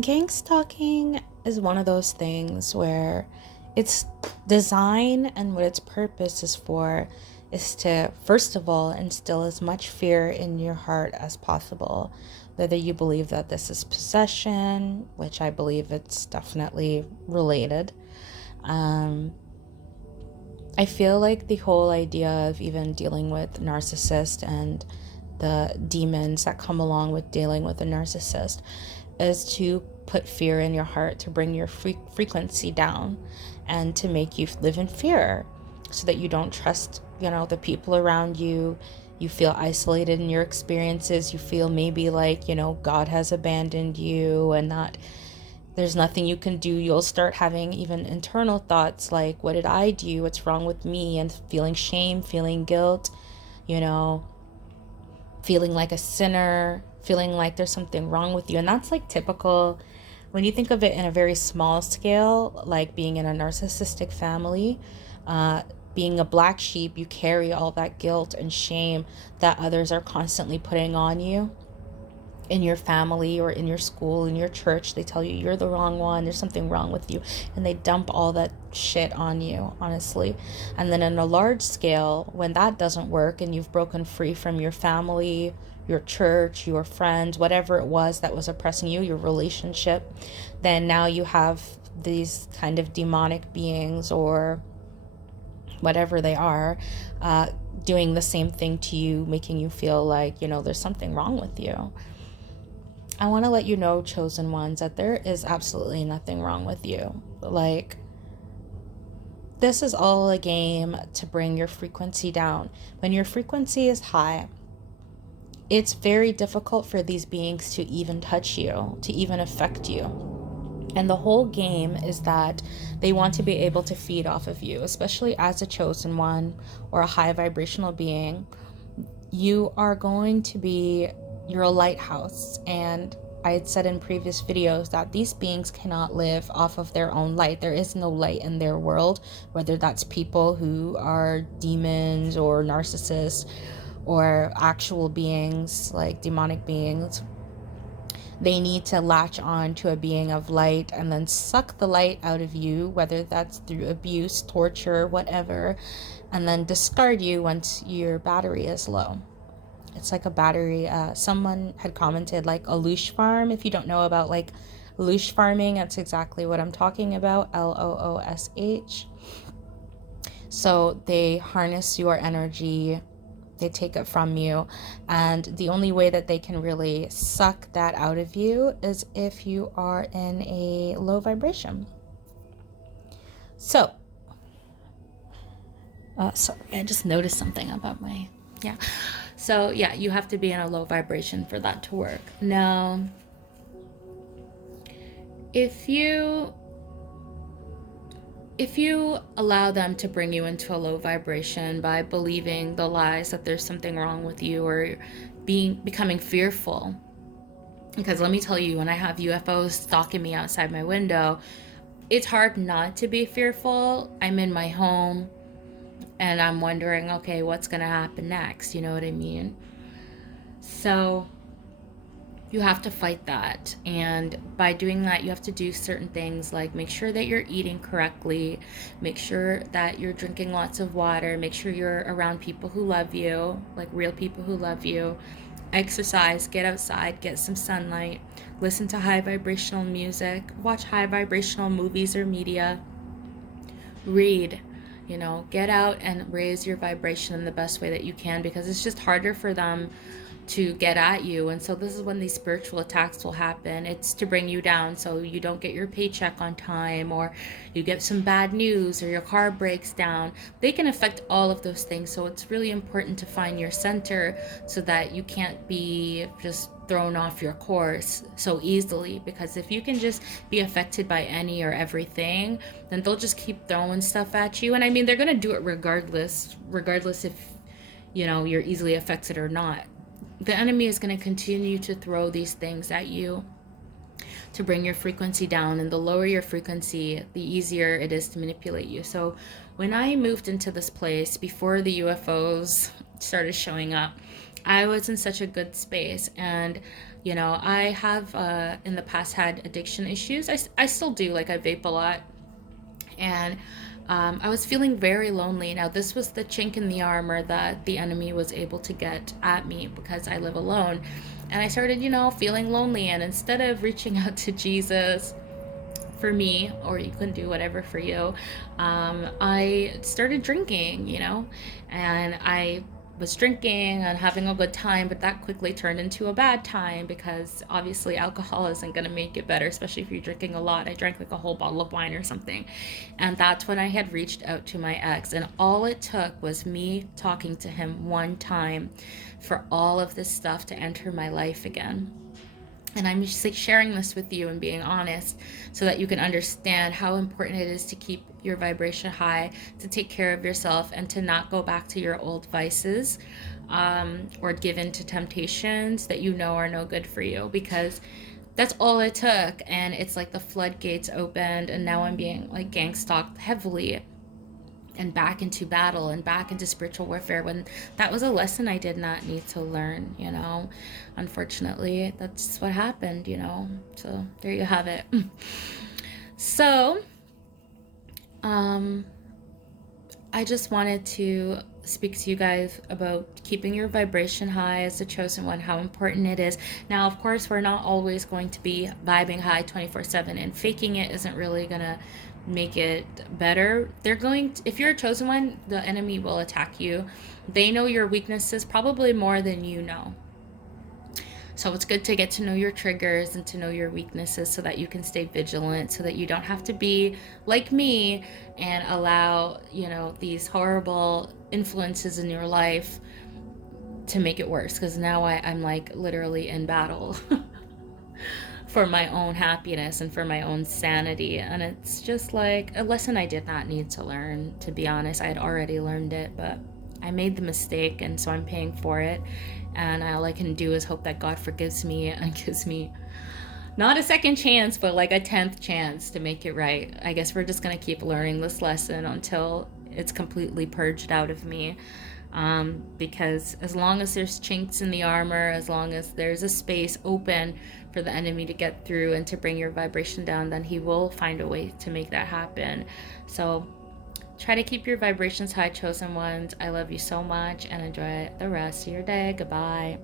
Gang stalking is one of those things where its design and what its purpose is for is to, first of all, instill as much fear in your heart as possible. Whether you believe that this is possession, which I believe it's definitely related. Um, I feel like the whole idea of even dealing with narcissists and the demons that come along with dealing with a narcissist is to put fear in your heart, to bring your frequency down, and to make you live in fear so that you don't trust, the people around you. You feel isolated in your experiences. You feel maybe like, God has abandoned you and that there's nothing you can do. You'll start having even internal thoughts like, what did I do? What's wrong with me? And feeling shame, feeling guilt, you know, feeling like a sinner, feeling like there's something wrong with you. And that's like typical when you think of it in a very small scale, like being in a narcissistic family, being a black sheep, you carry all that guilt and shame that others are constantly putting on you in your family or in your school, in your church. They tell you you're the wrong one, there's something wrong with you, and they dump all that shit on you, honestly. And then in a large scale, when that doesn't work and you've broken free from your family, your church, your friends, whatever it was that was oppressing you, your relationship, then now you have these kind of demonic beings or whatever they are, doing the same thing to you, making you feel like, there's something wrong with you. I want to let you know, chosen ones, that there is absolutely nothing wrong with you. Like, this is all a game to bring your frequency down. When your frequency is high, it's very difficult for these beings to even touch you, to even affect you. And the whole game is that they want to be able to feed off of you, especially as a chosen one or a high vibrational being. You are going to be, you're a lighthouse. And I had said in previous videos that these beings cannot live off of their own light. There is no light in their world, whether that's people who are demons or narcissists or actual beings like demonic beings. They need to latch on to a being of light and then suck the light out of you, whether that's through abuse, torture, whatever, and then discard you once your battery is low. It's like a battery. Someone had commented like a loosh farm. If you don't know about like loosh farming, that's exactly what I'm talking about. LOOSH. So they harness your energy, they take it from you, and the only way that they can really suck that out of you is if you are in a low vibration. So sorry, I just noticed something about my so you have to be in a low vibration for that to work. Now, if you allow them to bring you into a low vibration by believing the lies that there's something wrong with you or becoming fearful, because let me tell you, when I have UFOs stalking me outside my window, it's hard not to be fearful. I'm in my home and I'm wondering, okay, what's gonna happen next? You know what I mean? So you have to fight that, and by doing that you have to do certain things like make sure that you're eating correctly, make sure that you're drinking lots of water, make sure you're around people who love you, like real people who love you, exercise, get outside, get some sunlight, listen to high vibrational music, watch high vibrational movies or media, read, get out and raise your vibration in the best way that you can, because it's just harder for them to get at you. And so this is when these spiritual attacks will happen. It's to bring you down so you don't get your paycheck on time, or you get some bad news, or your car breaks down. They can affect all of those things. So it's really important to find your center so that you can't be just thrown off your course so easily, because if you can just be affected by any or everything, then they'll just keep throwing stuff at you. And I mean, they're going to do it regardless if you're easily affected or not. The enemy is going to continue to throw these things at you to bring your frequency down, and the lower your frequency, the easier it is to manipulate you. So when I moved into this place before the UFOs started showing up, I was in such a good space, and You know, I have in the past had addiction issues. I still do. Like, I vape a lot. And I was feeling very lonely. Now, this was the chink in the armor that the enemy was able to get at me because I live alone. And I started, feeling lonely. And instead of reaching out to Jesus for me, or you can do whatever for you, I started drinking, and I was drinking and having a good time, but that quickly turned into a bad time because obviously alcohol isn't going to make it better, especially if you're drinking a lot. I drank like a whole bottle of wine or something. And that's when I had reached out to my ex, and all it took was me talking to him one time for all of this stuff to enter my life again. And I'm just sharing this with you and being honest so that you can understand how important it is to keep your vibration high, to take care of yourself, and to not go back to your old vices, or give in to temptations that you know are no good for you, because that's all it took. And it's like the floodgates opened, and now I'm being like gang stalked heavily and back into battle and back into spiritual warfare, when that was a lesson I did not need to learn. Unfortunately, that's what happened. So there you have it. So I just wanted to speak to you guys about keeping your vibration high as the chosen one, how important it is. Now, of course, we're not always going to be vibing high 24/7, and faking it isn't really gonna make it better. If you're a chosen one, the enemy will attack you. They know your weaknesses probably more than you know. So it's good to get to know your triggers and to know your weaknesses so that you can stay vigilant, so that you don't have to be like me and allow, these horrible influences in your life to make it worse. Because now I'm like literally in battle for my own happiness and for my own sanity. And it's just like a lesson I did not need to learn, to be honest. I had already learned it, but I made the mistake, and so I'm paying for it. And all I can do is hope that God forgives me and gives me not a second chance, but like a 10th chance to make it right. I guess we're just going to keep learning this lesson until it's completely purged out of me. Because as long as there's chinks in the armor, as long as there's a space open for the enemy to get through and to bring your vibration down, then he will find a way to make that happen. So try to keep your vibrations high, chosen ones. I love you so much, and enjoy the rest of your day. Goodbye.